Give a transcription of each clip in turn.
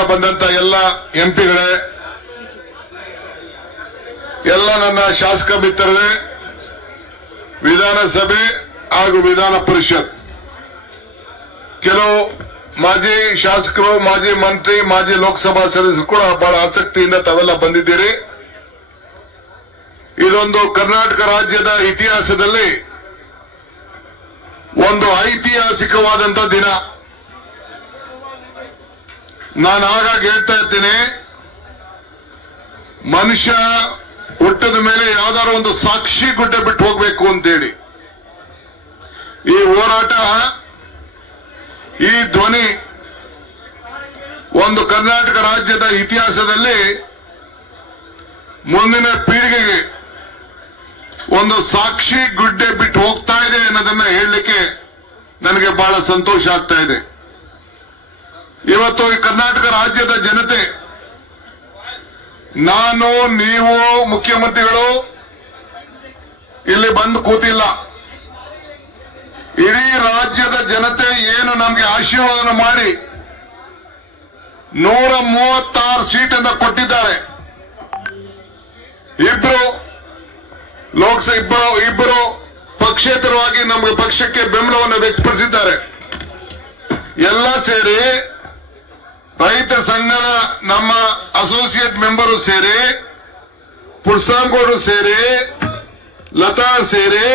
ಕ್ಷೇತ್ರದಿಂದ ಬಂದಂತ ಎಲ್ಲ ಎಂಪಿಗಳೇ, ಎಲ್ಲ ನನ್ನ ಶಾಸಕ ಮಿತ್ರರೇ, ವಿಧಾನಸಭೆ ಹಾಗೂ ವಿಧಾನ ಪರಿಷತ್ ಕೆಲವು ಮಾಜಿ ಶಾಸಕರು, ಮಾಜಿ ಮಂತ್ರಿ, ಮಾಜಿ ಲೋಕಸಭಾ ಸದಸ್ಯರು ಕೂಡ ಬಹಳ ಆಸಕ್ತಿಯಿಂದ ತಾವೆಲ್ಲ ಬಂದಿದ್ದೀರಿ. ಇದೊಂದು ಕರ್ನಾಟಕ ರಾಜ್ಯದ ಇತಿಹಾಸದಲ್ಲಿ ಒಂದು ಐತಿಹಾಸಿಕವಾದಂತ ದಿನ. ನಾನು ಆಗಾಗ ಹೇಳ್ತಾ ಇದ್ದೀನಿ, ಮನುಷ್ಯ ಹುಟ್ಟದ ಮೇಲೆ ಯಾವ್ದಾದ್ರು ಒಂದು ಸಾಕ್ಷಿ ಗುಡ್ಡೆ ಬಿಟ್ಟು ಹೋಗ್ಬೇಕು ಅಂತೇಳಿ ಈ ಹೋರಾಟ, ಈ ಧ್ವನಿ ಒಂದು ಕರ್ನಾಟಕ ರಾಜ್ಯದ ಇತಿಹಾಸದಲ್ಲಿ ಮುಂದಿನ ಪೀಳಿಗೆಗೆ ಒಂದು ಸಾಕ್ಷಿ ಗುಡ್ಡೆ ಬಿಟ್ಟು ಹೋಗ್ತಾ ಇದೆ ಅನ್ನೋದನ್ನ ಹೇಳಲಿಕ್ಕೆ ನನಗೆ ಬಹಳ ಸಂತೋಷ ಆಗ್ತಾ ಇದೆ. ಇವತ್ತು ಈ ಕರ್ನಾಟಕ ರಾಜ್ಯದ ಜನತೆ, ನಾನು, ನೀವು, ಮುಖ್ಯಮಂತ್ರಿಗಳು ಇಲ್ಲಿ ಬಂದು ಕೂತಿಲ್ಲ. ಇಡೀ ರಾಜ್ಯದ ಜನತೆ ಏನು ನಮ್ಗೆ ಆಶೀರ್ವಾದ ಮಾಡಿ 136 ಸೀಟನ್ನು ಕೊಟ್ಟಿದ್ದಾರೆ. ಇಬ್ಬರು ಪಕ್ಷೇತರವಾಗಿ ನಮಗೆ ಪಕ್ಷಕ್ಕೆ ಬೆಂಬಲವನ್ನು ವ್ಯಕ್ತಪಡಿಸಿದ್ದಾರೆ. ಎಲ್ಲ ಸೇರಿ ರೈತ ಸಂಘದ ನಮ್ಮ ಅಸೋಸಿಯೇಟ್ ಮೆಂಬರು ಸೇರಿ, ಪುರ್ಸಾಂಗೌಡರು ಸೇರಿ, ಲತಾ ಸೇರಿ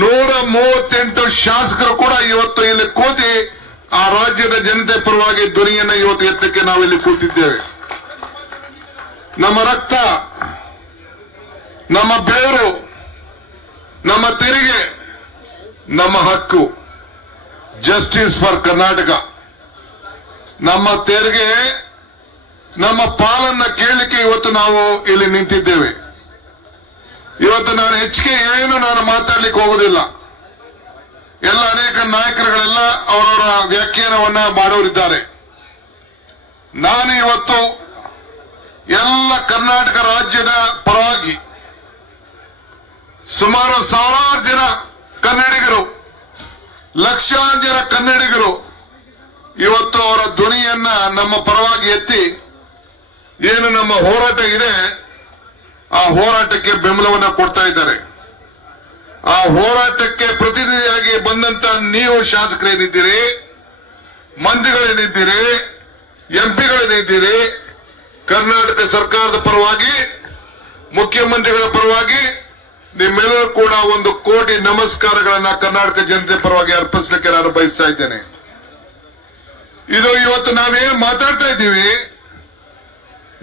138 ಶಾಸಕರು ಕೂಡ ಇವತ್ತು ಇಲ್ಲಿ ಕೂತಿ ಆ ರಾಜ್ಯದ ಜನತೆ ಪರವಾಗಿ ಧ್ವನಿಯನ್ನ ಇವತ್ತು ಎತ್ತಕ್ಕೆ ನಾವಿಲ್ಲಿ ಕೂತಿದ್ದೇವೆ. ನಮ್ಮ ರಕ್ತ, ನಮ್ಮ ಬೆವರು, ನಮ್ಮ ತೆರಿಗೆ, ನಮ್ಮ ಹಕ್ಕು, ಜಸ್ಟಿಸ್ ಫಾರ್ ಕರ್ನಾಟಕ. ನಮ್ಮ ತೆರಿಗೆ, ನಮ್ಮ ಪಾಲನ್ನ ಕೇಳಲಿಕ್ಕೆ ಇವತ್ತು ನಾವು ಇಲ್ಲಿ ನಿಂತಿದ್ದೇವೆ. ಇವತ್ತು ನಾನು ಹೆಚ್ಚಿಗೆ ನಾನು ಮಾತಾಡ್ಲಿಕ್ಕೆ ಹೋಗೋದಿಲ್ಲ. ಎಲ್ಲ ಅನೇಕ ನಾಯಕರುಗಳೆಲ್ಲ ಅವರವರ ವ್ಯಾಖ್ಯಾನವನ್ನ ಮಾಡೋರಿದ್ದಾರೆ. ನಾನು ಇವತ್ತು ಎಲ್ಲ ಕರ್ನಾಟಕ ರಾಜ್ಯದ ಪರವಾಗಿ ಸುಮಾರು 1000 ಜನ ಕನ್ನಡಿಗರು, ಲಕ್ಷಾಂತರ ಜನ ಕನ್ನಡಿಗರು ಇವತ್ತು ಅವರ ಧ್ವನಿಯನ್ನ ನಮ್ಮ ಪರವಾಗಿ ಎತ್ತಿ ಏನು ನಮ್ಮ ಹೋರಾಟ ಇದೆ ಆ ಹೋರಾಟಕ್ಕೆ ಬೆಂಬಲವನ್ನು ಕೊಡ್ತಾ ಇದ್ದಾರೆ. ಆ ಹೋರಾಟಕ್ಕೆ ಪ್ರತಿನಿಧಿಯಾಗಿ ಬಂದಂತ ನೀವು ಶಾಸಕರೇನಿದ್ದೀರಿ, ಮಂತ್ರಿಗಳೇನಿದ್ದೀರಿ, ಎಂಪಿಗಳೇನಿದ್ದೀರಿ, ಕರ್ನಾಟಕ ಸರ್ಕಾರದ ಪರವಾಗಿ, ಮುಖ್ಯಮಂತ್ರಿಗಳ ಪರವಾಗಿ ನಿಮ್ಮೆಲ್ಲರೂ ಕೂಡ 1 ಕೋಟಿ ನಮಸ್ಕಾರಗಳನ್ನ ಕರ್ನಾಟಕ ಜನತೆ ಪರವಾಗಿ ಅರ್ಪಿಸಲಿಕ್ಕೆ ನಾನು ಬಯಸ್ತಾ ಇದ್ದೇನೆ. ಇದು ಇವತ್ತು ನಾವೇನು ಮಾತಾಡ್ತಾ ಇದ್ದೀವಿ,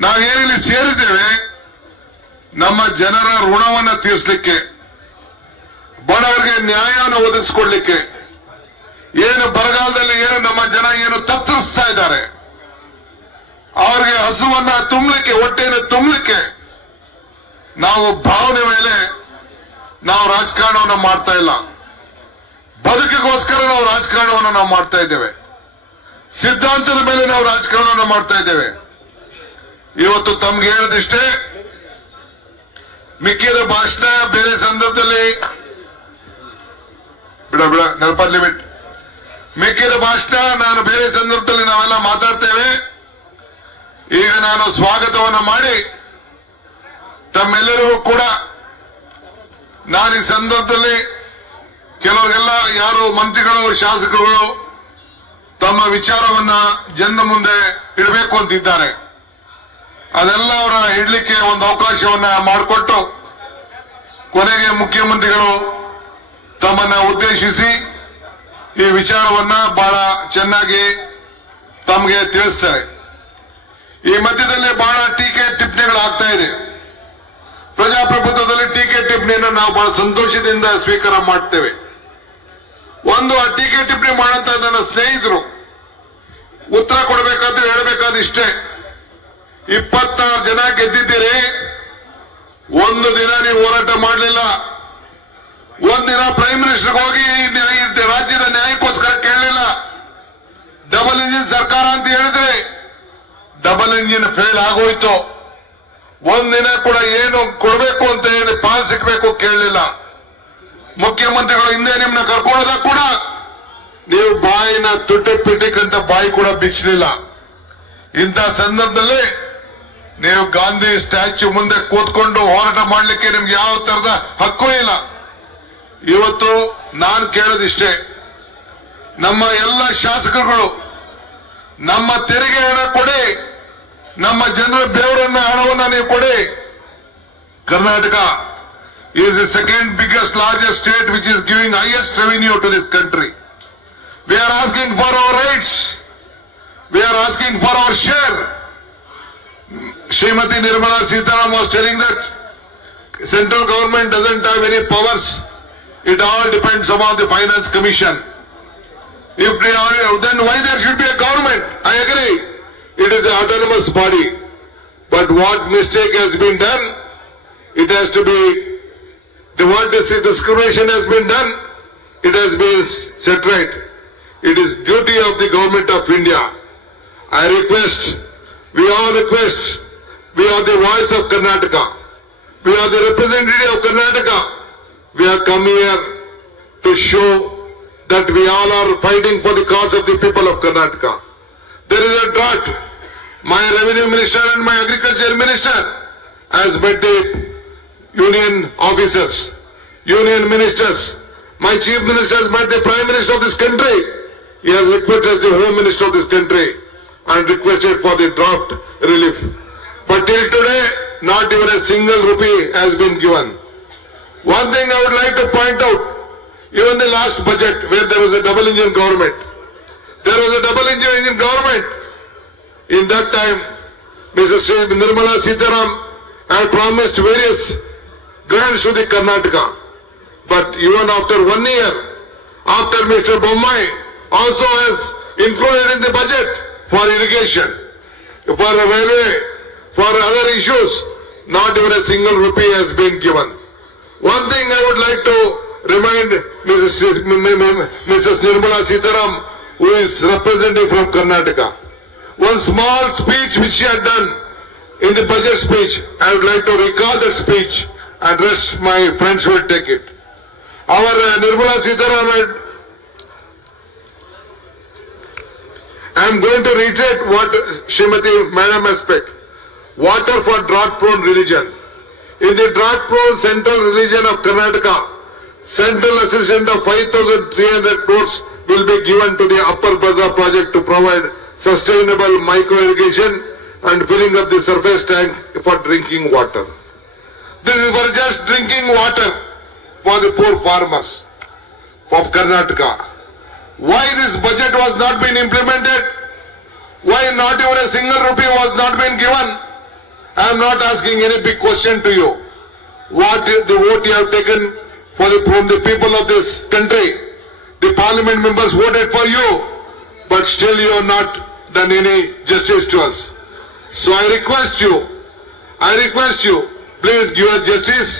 ನಾವೇನಿಲ್ಲಿ ಸೇರಿದ್ದೇವೆ, ನಮ್ಮ ಜನರ ಋಣವನ್ನ ತೀರಿಸಲಿಕ್ಕೆ, ಬಡವರಿಗೆ ನ್ಯಾಯವನ್ನು ಒದಗಿಸಿಕೊಡ್ಲಿಕ್ಕೆ. ಏನು ಬರಗಾಲದಲ್ಲಿ ಏನು ನಮ್ಮ ಜನ ಏನು ತತ್ತರಿಸ್ತಾ ಇದ್ದಾರೆ, ಅವರಿಗೆ ಹಸುವನ್ನ ತುಂಬಲಿಕ್ಕೆ, ಹೊಟ್ಟೆಯನ್ನು ತುಂಬಲಿಕ್ಕೆ ನಾವು ಭಾವನೆ ಮೇಲೆ ನಾವು ರಾಜಕಾರಣವನ್ನು ಮಾಡ್ತಾ ಇಲ್ಲ. ಬದುಕಿಗೋಸ್ಕರ ನಾವು ರಾಜಕಾರಣವನ್ನು ನಾವು ಮಾಡ್ತಾ ಇದ್ದೇವೆ. ಸಿದ್ಧಾಂತದ ಮೇಲೆ ನಾವು ರಾಜಕಾರಣವನ್ನು ಮಾಡ್ತಾ ಇದ್ದೇವೆ. ಇವತ್ತು ತಮ್ಗೆ ಹೇಳದಿಷ್ಟೇ, ಮಿಕ್ಕಿದ ಭಾಷಣ ಬೇರೆ ಸಂದರ್ಭದಲ್ಲಿ ಲಿಮಿಟ್, ಮಿಕ್ಕಿದ ಭಾಷಣ ನಾನು ಬೇರೆ ಸಂದರ್ಭದಲ್ಲಿ ನಾವೆಲ್ಲ ಮಾತಾಡ್ತೇವೆ. ಈಗ ನಾನು ಸ್ವಾಗತವನ್ನು ಮಾಡಿ ತಮ್ಮೆಲ್ಲರಿಗೂ ಕೂಡ ನಾನು ಈ ಸಂದರ್ಭದಲ್ಲಿ ಕೆಲವರಿಗೆಲ್ಲ ಯಾರು ಮಂತ್ರಿಗಳು, ಶಾಸಕರುಗಳು ತಮ್ಮ ವಿಚಾರವನ್ನ ಜನರ ಮುಂದೆ ಇಡಬೇಕು ಅಂತಿದ್ದಾರೆ, ಅದೆಲ್ಲ ಅವರ ಇಡ್ಲಿಕ್ಕೆ ಒಂದು ಅವಕಾಶವನ್ನ ಮಾಡಿಕೊಟ್ಟು ಕೊನೆಗೆ ಮುಖ್ಯಮಂತ್ರಿಗಳು ತಮ್ಮನ್ನ ಉದ್ದೇಶಿಸಿ ಈ ವಿಚಾರವನ್ನ ಬಹಳ ಚೆನ್ನಾಗಿ ತಮಗೆ ತಿಳಿಸ್ತಾರೆ. ಈ ಮಧ್ಯದಲ್ಲಿ ಬಹಳ ಟೀಕೆ ಟಿಪ್ಪಣಿಗಳಾಗ್ತಾ ಇದೆ. ಪ್ರಜಾಪ್ರಭುತ್ವದಲ್ಲಿ ಟೀಕೆ ಟಿಪ್ಪಣಿಯನ್ನು ನಾವು ಬಹಳ ಸಂತೋಷದಿಂದ ಸ್ವೀಕಾರ ಮಾಡ್ತೇವೆ. ಒಂದು ಆ ಟೀಕೆ ಟಿಪ್ಪಣಿ ಮಾಡಂತ ನನ್ನ ಸ್ನೇಹಿತರು ಉತ್ತರ ಕೊಡಬೇಕಾದ್ರೆ ಹೇಳಬೇಕಾದ ಇಷ್ಟೇ, 26 ಜನ ಗೆದ್ದಿದ್ದೀರಿ, ಒಂದು ದಿನ ನೀವು ಹೋರಾಟ ಮಾಡಲಿಲ್ಲ. ಒಂದಿನ ಪ್ರೈಮ್ ಮಿನಿಸ್ಟರ್ಗೆ ಹೋಗಿ ರಾಜ್ಯದ ನ್ಯಾಯಕ್ಕೋಸ್ಕರ ಕೇಳಲಿಲ್ಲ. ಡಬಲ್ ಇಂಜಿನ್ ಸರ್ಕಾರ ಅಂತ ಹೇಳಿದ್ರೆ ಡಬಲ್ ಇಂಜಿನ್ ಫೇಲ್ ಆಗೋಯ್ತು. ಒಂದಿನ ಕೂಡ ಏನು ಕೊಡಬೇಕು ಅಂತ ಹೇಳಿ ಪಾಲ್ ಸಿಗಬೇಕು ಕೇಳಲಿಲ್ಲ. ಮುಖ್ಯಮಂತ್ರಿಗಳು ಹಿಂದೆ ನಿಮ್ಮನ್ನ ಕರ್ಕೊಳ್ಳೋದ ಕೂಡ ನೀವು ಬಾಯಿನ ತುಟ್ಟಿ ಪಿಟಿಕ್ ಅಂತ ಬಾಯಿ ಕೂಡ ಬಿಚ್ಚಲಿಲ್ಲ. ಇಂಥ ಸಂದರ್ಭದಲ್ಲಿ ನೀವು ಗಾಂಧಿ ಸ್ಟ್ಯಾಚ್ಯೂ ಮುಂದೆ ಕೂತ್ಕೊಂಡು ಹೋರಾಟ ಮಾಡಲಿಕ್ಕೆ ನಿಮ್ಗೆ ಯಾವ ತರದ ಹಕ್ಕು ಇಲ್ಲ. ಇವತ್ತು ನಾನು ಕೇಳೋದಿಷ್ಟೇ, ನಮ್ಮ ಎಲ್ಲ ಶಾಸಕರುಗಳು ನಮ್ಮ ತೆರಿಗೆ ಹಣ ಕೊಡಿ, ನಮ್ಮ ಜನರ ಬೆವರನ್ನ ಹಣವನ್ನ ನೀವು ಕೊಡಿ. Karnataka is the second biggest largest state which is giving highest revenue to this country. We are asking for our rights. We are asking for our share. Srimati Nirmala Sitharaman was telling that central government doesn't have any powers. It all depends upon the Finance Commission. If they are, then why there should be a government? I agree. It is an autonomous body. But what mistake has been done? It has to be, what discrimination has been done? It has been set right. It is duty of the government of India. I request, we all request, we are the voice of Karnataka. We are the representative of Karnataka. We have come here to show that we all are fighting for the cause of the people of Karnataka. There is a drought. My revenue minister and my agriculture minister has met the union officers, union ministers. My chief minister has met the prime minister of this country. He has requested the home minister of this country and requested for the drought relief. But till today, not even a single rupee has been given. One thing I would like to point out, even the last budget where there was a double engine government, there was a double engine government. In that time, Mrs. Nirmala Sitharaman had promised various grants to the Karnataka. But even after 1 year, after Mr. Bommai also has included in the budget for irrigation, for railway, for other issues, not even a single rupee has been given. One thing I would like to remind Mrs. Nirmala Sitharaman, who is representing from Karnataka, one small speech which she had done in the budget speech, I would like to recall that speech and rest my friends will take it. Our Nirmala Sitharaman, I am going to reiterate what Srimati Madam has said. Water for drought-prone region. In the drought-prone central region of Karnataka, central assistance of 5,300 crores will be given to the Upper Bhadra project to provide sustainable micro-irrigation and filling up the surface tank for drinking water. This is for just drinking water for the poor farmers of Karnataka. Why this budget was not being implemented? Why not even a single rupee was not being given? I am not asking any big question to you. What is the vote you have taken from the people of this country? The parliament members voted for you, but still you have not done any justice to us. So I request you, please give us justice.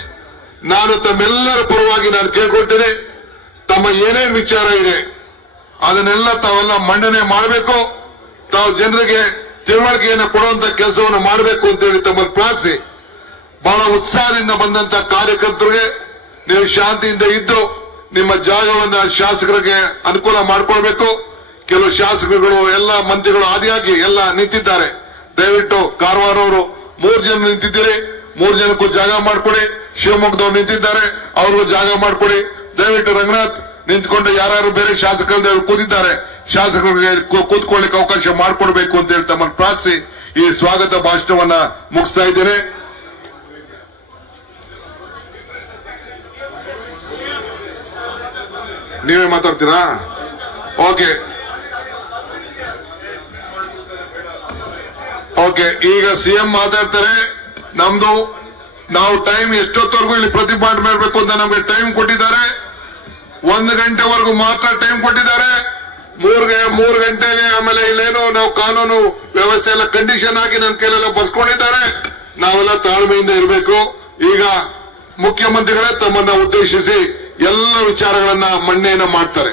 ನಾನು ತಮ್ಮೆಲ್ಲರ ಪರವಾಗಿ ನಾನು ಕೇಳ್ಕೊಳ್ತೇನೆ, ತಮ್ಮ ಏನೇನು ವಿಚಾರ ಇದೆ ಅದನ್ನೆಲ್ಲ ತಾವೆಲ್ಲ ಮಂಡನೆ ಮಾಡಬೇಕು, ತಾವು ಜನರಿಗೆ ತಿಳುವಳಿಕೆಯನ್ನು ಕೊಡುವಂತ ಕೆಲಸವನ್ನು ಮಾಡಬೇಕು ಅಂತ ಹೇಳಿ ತಮ್ಮಲ್ಲಿ ಪ್ರಾರ್ಥಿಸಿ, ಬಹಳ ಉತ್ಸಾಹದಿಂದ ಬಂದಂತ ಕಾರ್ಯಕರ್ತರಿಗೆ ನೀವು ಶಾಂತಿಯಿಂದ ಇದ್ದು ನಿಮ್ಮ ಜಾಗವನ್ನ ಶಾಸಕರಿಗೆ ಅನುಕೂಲ ಮಾಡಿಕೊಳ್ಬೇಕು. ಕೆಲವು ಶಾಸಕರುಗಳು ಎಲ್ಲ ಮಂತ್ರಿಗಳು ಆದಿಯಾಗಿ ಎಲ್ಲ ನಿಂತಿದ್ದಾರೆ. ದಯವಿಟ್ಟು ಕಾರವಾರ ಅವರು 3 ಜನ ನಿಂತಿದ್ದೀರಿ, 3 ಜನಕ್ಕೂ ಜಾಗ ಮಾಡಿಕೊಡಿ. ಶಿವಮೊಗ್ಗದವ್ರು ನಿಂತಿದ್ದಾರೆ, ಅವ್ರಿಗೂ ಜಾಗ ಮಾಡಿಕೊಡಿ. ದಯವಿಟ್ಟು ರಂಗನಾಥ್ ನಿಂತ್ಕೊಂಡು ಯಾರು ಬೇರೆ ಶಾಸಕರು ಕೂತಿದ್ದಾರೆ, ಶಾಸಕರಿಗೆ ಕೂತ್ಕೊಳ್ಳಿಕ್ಕೆ ಅವಕಾಶ ಮಾಡಿಕೊಡ್ಬೇಕು ಅಂತ ಹೇಳಿ ತಮ್ಮನ್ನು ಪ್ರಾರ್ಥಿಸಿ ಈ ಸ್ವಾಗತ ಭಾಷಣವನ್ನ ಮುಗಿಸ್ತಾ ಇದ್ದೇನೆ. ನೀವೇ ಮಾತಾಡ್ತೀರಾ? ಓಕೆ, ಈಗ ಸಿಎಂ ಮಾತಾಡ್ತಾರೆ. ನಾವು ಟೈಮ್ ಎಷ್ಟೊತ್ತವರೆಗೂ ಇಲ್ಲಿ ಪ್ರತಿಭಟನೆ ಮಾಡಬೇಕು ಅಂತ ನಮಗೆ ಟೈಮ್ ಕೊಟ್ಟಿದ್ದಾರೆ. 1 ಗಂಟೆವರೆಗೂ ಮಾತ್ರ ಟೈಮ್ ಕೊಟ್ಟಿದ್ದಾರೆ. 3 ಗಂಟೆಗೆ ಆಮೇಲೆ ಇಲ್ಲೇನೋ ನಾವು ಕಾನೂನು ವ್ಯವಸ್ಥೆ ಎಲ್ಲ ಕಂಡೀಷನ್ ಆಗಿ ನನ್ನ ಕೈಲೆಲ್ಲ ಬರ್ಸ್ಕೊಂಡಿದ್ದಾರೆ. ನಾವೆಲ್ಲ ತಾಳ್ಮೆಯಿಂದ ಇರಬೇಕು. ಈಗ ಮುಖ್ಯಮಂತ್ರಿಗಳೇ ತಮ್ಮನ್ನ ಉದ್ದೇಶಿಸಿ ಎಲ್ಲ ವಿಚಾರಗಳನ್ನ ಮಂಡನೆಯನ್ನ ಮಾಡ್ತಾರೆ.